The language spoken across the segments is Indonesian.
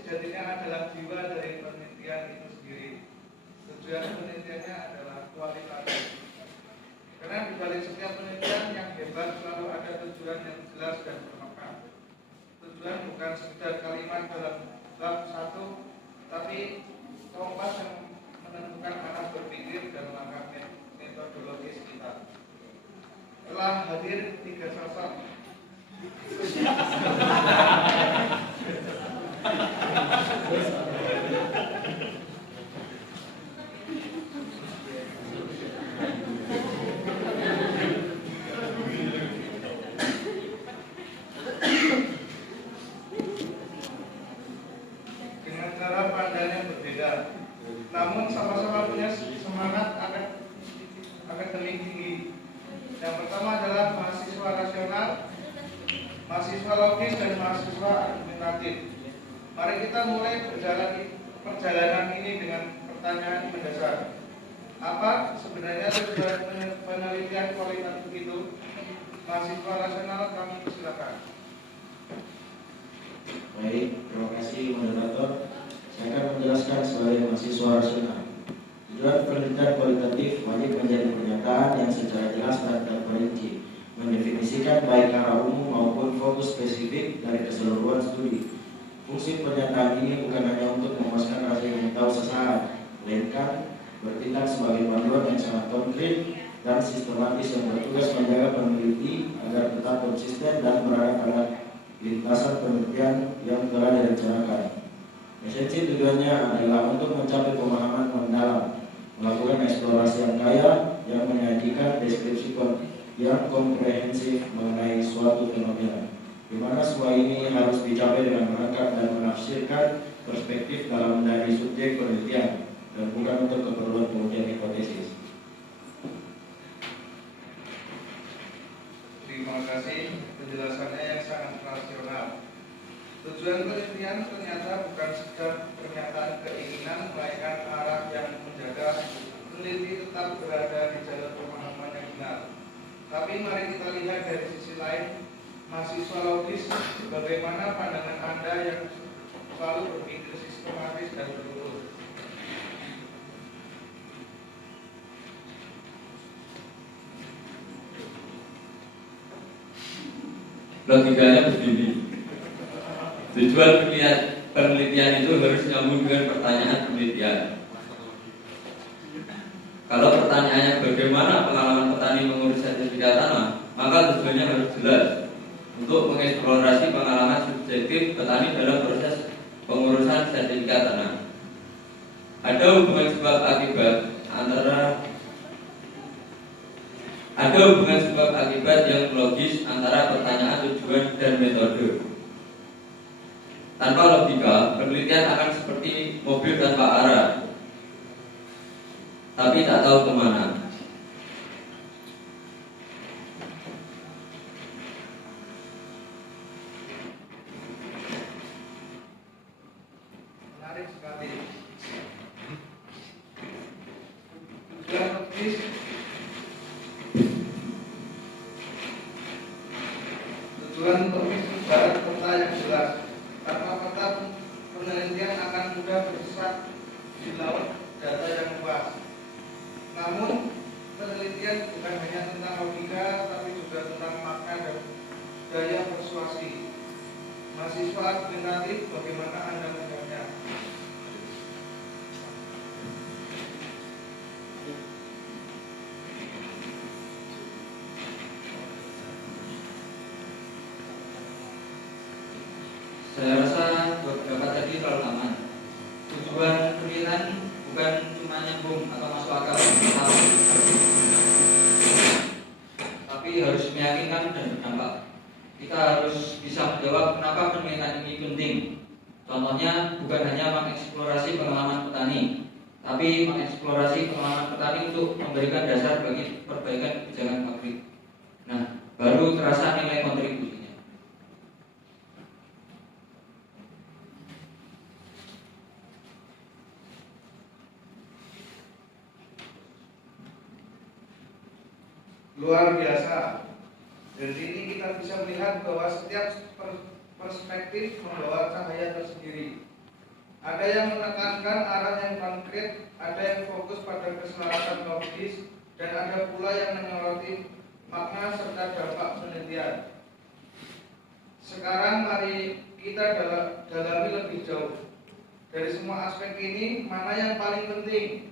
sejatinya adalah jiwa dari penelitian itu sendiri. Tujuan penelitiannya adalah kualitatif. Karena di balik setiap penelitian yang hebat selalu ada tujuan yang jelas dan bermakna. Tujuan bukan sekedar kalimat dalam bab satu, tapi kompas yang menentukan arah berpikir dan langkah metodologis kita. Telah hadir 3 sosok. Dengan cara pandang yang berbeda, namun sama-sama punya semangat akademik tinggi. Yang pertama adalah mahasiswa rasional, mahasiswa logis, dan mahasiswa argumentatif. Mari kita mulai perjalanan ini dengan pertanyaan mendasar. Apa sebenarnya tujuan penelitian kualitatif itu? Mahasiswa rasional, kami silakan. Baik, terima kasih moderator. Saya akan menjelaskan sebagai mahasiswa rasional. Tujuan penelitian kualitatif wajib menjadi pernyataan yang secara jelas dan terperinci, mendefinisikan baik arah umum maupun fokus spesifik dari keseluruhan studi. Fungsi pernyataan ini bukan hanya untuk memuaskan rasa ingin tahu sesaat, melainkan bertindak sebagai panduan yang sangat konkret dan sistematis yang bertugas menjaga peneliti agar tetap konsisten dan berada pada lintasan penelitian yang telah direncanakan. Esensi tujuannya adalah untuk mencapai pemahaman mendalam, melakukan eksplorasi yang kaya, yang menyajikan deskripsi yang komprehensif mengenai suatu fenomena, di mana semua ini harus dicapai dengan menangkap dan menafsirkan perspektif dalam dari subjek penelitian dan bukan untuk keperluan pengujian hipotesis. Terima kasih penjelasannya yang sangat rasional. Tujuan penelitian ternyata bukan sekedar pernyataan keinginan, melainkan arah yang menjaga peneliti tetap berada di jalur pemahaman yang benar. Tapi mari kita lihat dari sisi lain, mahasiswa logis, bagaimana pandangan Anda yang selalu berpikir sistematis dan berurut? Logikanya begini. Tujuan penelitian itu harus nyambung dengan pertanyaan penelitian. Kalau pertanyaannya bagaimana pengalaman petani mengurus sertifikat tanah, maka tujuannya harus jelas untuk mengeksplorasi pengalaman subjektif petani dalam proses pengurusan sertifikat tanah. Ada hubungan sebab akibat yang logis antara pertanyaan, tujuan, dan metode. Tanpa logika, penelitian akan seperti mobil tanpa arah, tapi tak tahu kemana. Menarik sekali. Tujuan logis ibarat peta yang jelas. Tanpa peta, penelitian akan mudah tersesat di laut data yang luas. Namun, penelitian bukan hanya tentang logika, tapi juga tentang makna dan daya persuasi. Mahasiswa argumentatif, bagaimana Anda melihatnya? Saya rasa beberapa tadi terlalu lama. Tujuan penelitian bukan cuma nyambung atau masuk akal, tapi harus meyakinkan dan berdampak. Kita harus bisa menjawab kenapa penelitian ini penting. Contohnya bukan hanya mengeksplorasi pengalaman petani, tapi mengeksplorasi pengalaman petani untuk memberikan dasar bagi perbaikan kebijakan pabrik. Nah, baru terasa nilai kontribusinya. Luar biasa. Dari sini kita bisa melihat bahwa setiap perspektif membawa cahaya tersendiri. Ada yang menekankan arah yang konkret, ada yang fokus pada keselarasan logis, dan ada pula yang menyoroti makna serta dampak penelitian. Sekarang mari kita dalami lebih jauh. Dari semua aspek ini, mana yang paling penting?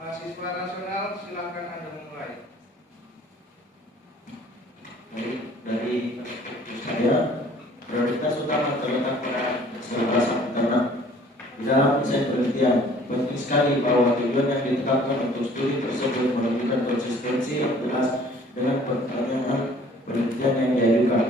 Mahasiswa rasional, silakan Anda memulai. Baik, dari saya, prioritas utama terletak pada keselarasan karena di dalam desain penelitian penting sekali bahwa tujuan yang ditetapkan untuk studi tersebut menunjukkan konsistensi yang jelas dengan pertanyaan penelitian yang diajukan.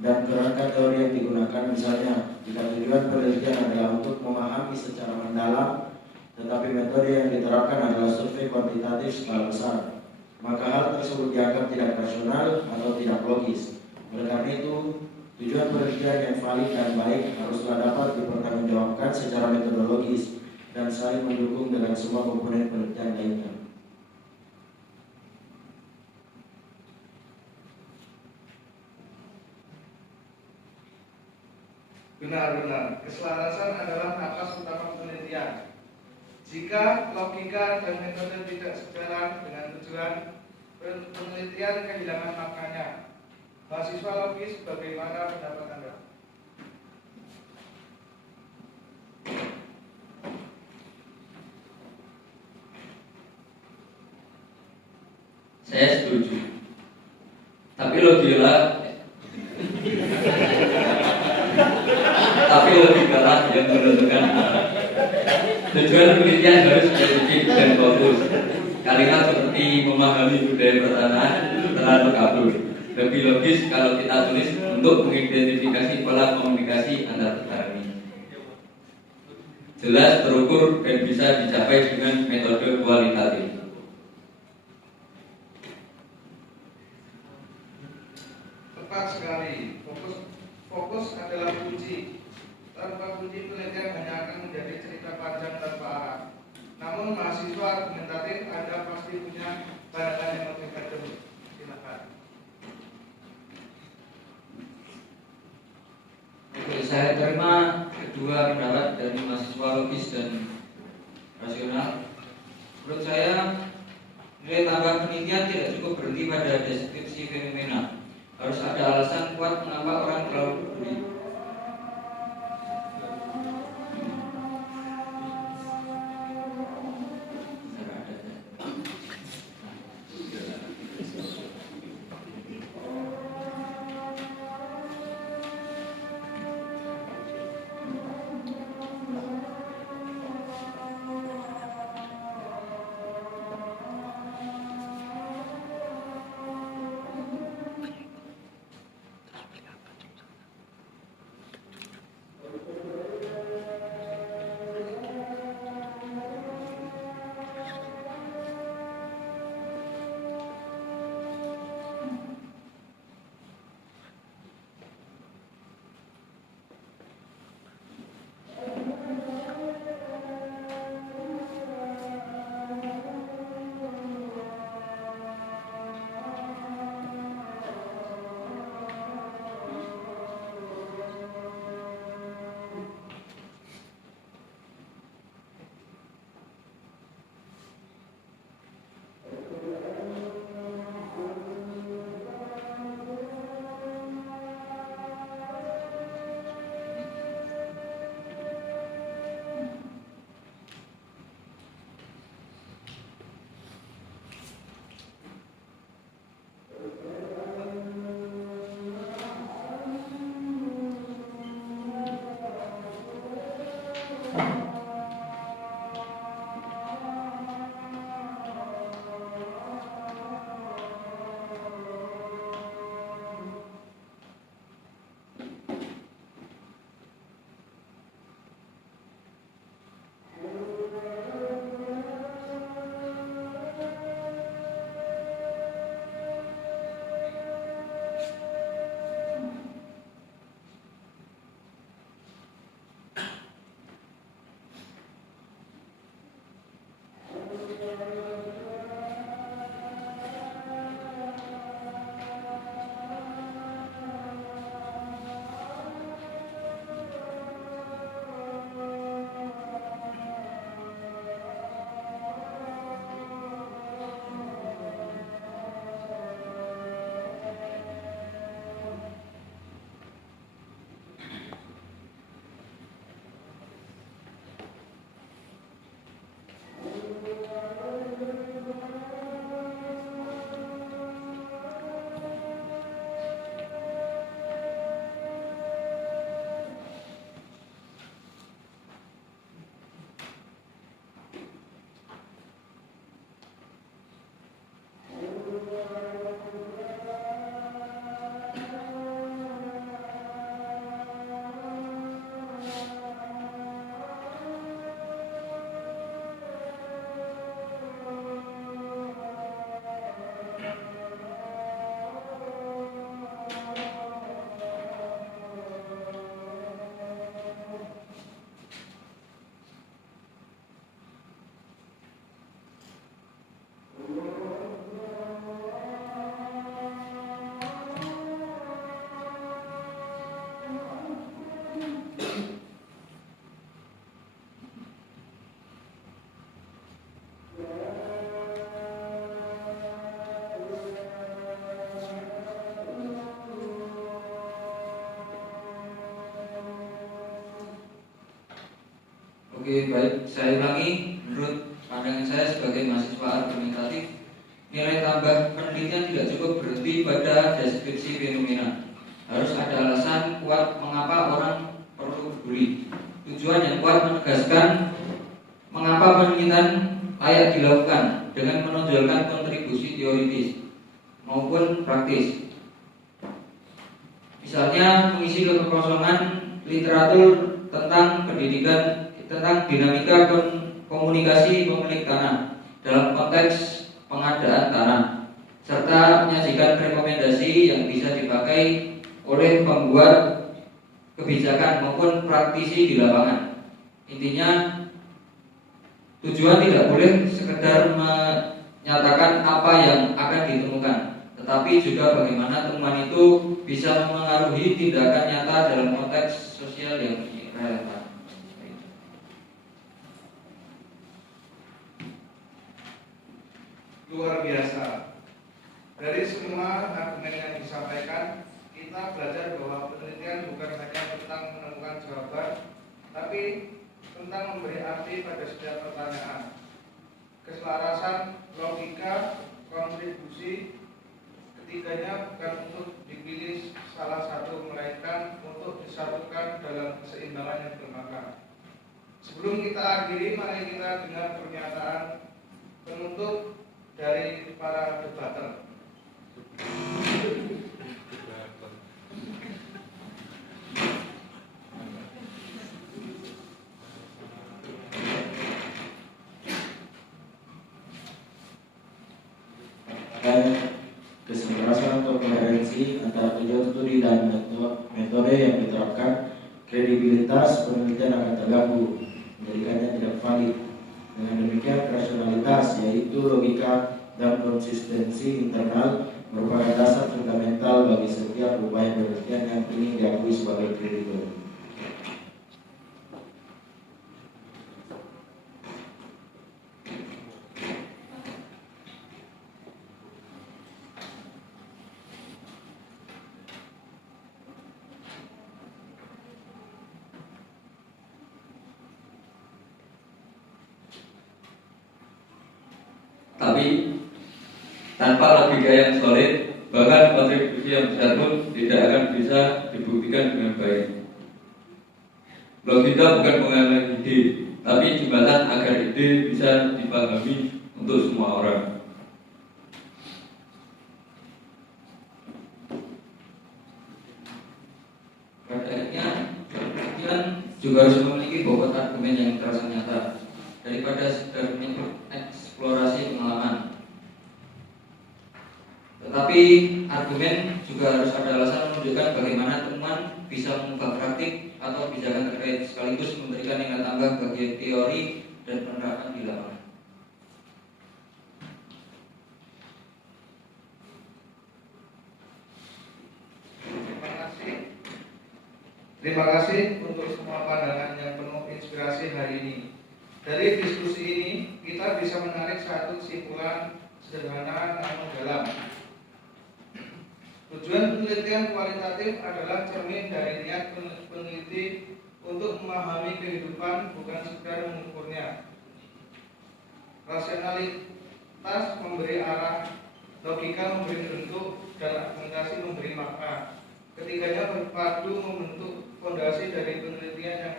Dan kerangka teori yang digunakan, misalnya jika tujuan penelitian adalah untuk memahami secara mendalam, tetapi metode yang diterapkan adalah survei kuantitatif skala besar, maka hal tersebut dianggap tidak rasional atau tidak logis. Oleh karena itu, tujuan penelitian yang valid dan baik haruslah dapat dipertanggungjawabkan secara metodologis dan saling mendukung dengan semua komponen penelitian lainnya. Benar-benar, keselarasan adalah napas utama penelitian. Jika logika dan metode tidak sejalan dengan tujuan, penelitian kehilangan maknanya. Mahasiswa logis, bagaimana pendapat Anda? Saya setuju. Tapi logika yang menentukan tujuan penelitian harus spesifik dan fokus. Kalimat seperti memahami budaya pertanahan itu terlalu kabur. Lebih logis kalau kita tulis untuk mengidentifikasi pola komunikasi antar petani. Jelas, terukur, dan bisa dicapai dengan metode kualitatif. Tepat sekali. Fokus adalah kunci. Tanpa kunci, penelitian hanya akan menjadi cerita panjang tanpa arah. Namun mahasiswa argumentatif, Anda pasti punya pandangan yang lebih akademik. Silakan. Oke, saya terima kedua pendapat dari mahasiswa logis dan rasional. Menurut saya, nilai tambah penelitian tidak cukup berhenti pada deskripsi fenomena. Harus ada alasan kuat mengapa orang terlalu peduli. Oke, baik, saya ulangi. Menurut pandangan saya sebagai mahasiswa argumentatif, nilai tambah penelitian tidak cukup berhenti pada deskripsi fenomena. Harus ada alasan kuat mengapa orang perlu peduli. Tujuan yang kuat menegaskan mengapa penelitian layak dilakukan dengan menonjolkan kontribusi teoritis maupun praktis. Misalnya mengisi kekosongan literatur tentang pendidikan, tentang dinamika komunikasi pemilik tanah dalam konteks pengadaan tanah, serta menyajikan rekomendasi yang bisa dipakai oleh pembuat kebijakan maupun praktisi di lapangan. Intinya, tujuan tidak boleh sekedar menyatakan apa yang akan ditemukan, tetapi juga bagaimana temuan itu bisa mengaruhi tindakan nyata dalam konteks sosial yang relevan. Luar biasa. Dari semua argumen yang disampaikan, kita belajar bahwa penelitian bukan hanya tentang menemukan jawaban, tapi tentang memberi arti pada setiap pertanyaan. Keselarasan, logika, kontribusi, ketiganya bukan untuk dipilih salah satu, melainkan untuk disatukan dalam keseimbangan yang bermakna. Sebelum kita akhiri, mari kita dengar pernyataan penutup dari para debater. Kesempatan untuk koherensi antara tujuan studi dan metode yang diterapkan, kredibilitas penelitian akan terganggu, menjadikannya tidak valid. Dengan demikian, rasionalitas, yaitu logika dan konsistensi internal, merupakan dasar fundamental bagi setiap upaya penelitian yang ingin diakui sebagai kredibel. Tapi tanpa logika yang solid, bahkan kontribusi yang besar pun tidak akan bisa dibuktikan dengan baik. Logika bukan menghalangi ide, tapi jembatan agar ide bisa dipahami untuk semua orang. Pada akhirnya, penelitian juga harus memiliki bobot argumen yang terasa nyata daripada sekedar eksplorasi pengalaman. Tetapi argumen juga harus ada alasan menunjukkan bagaimana temuan bisa mengubah praktik atau kebijakan terkait, sekaligus memberikan nilai tambah bagi teori dan penerapan di lapangan. Terima kasih untuk semua pandangan yang penuh inspirasi hari ini. Dari diskusi ini, kita bisa menarik satu kesimpulan sederhana namun dalam. Tujuan penelitian kualitatif adalah cermin dari niat peneliti untuk memahami kehidupan, bukan sekedar mengukurnya. Rasionalitas memberi arah, logika memberi bentuk, dan argumentasi memberi makna. Ketiganya berpadu membentuk fondasi dari penelitian yang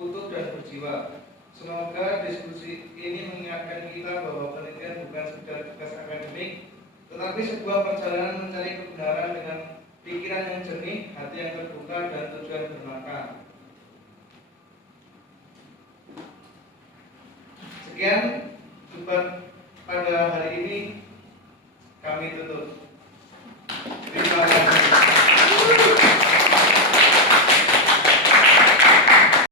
utuh dan berjiwa. Semoga diskusi ini mengingatkan kita bahwa penelitian bukan sekedar tugas akademik, tetapi sebuah perjalanan mencari kebenaran dengan pikiran yang jernih, hati yang terbuka, dan tujuan bermakna. Sekian debat pada hari ini, kami tutup.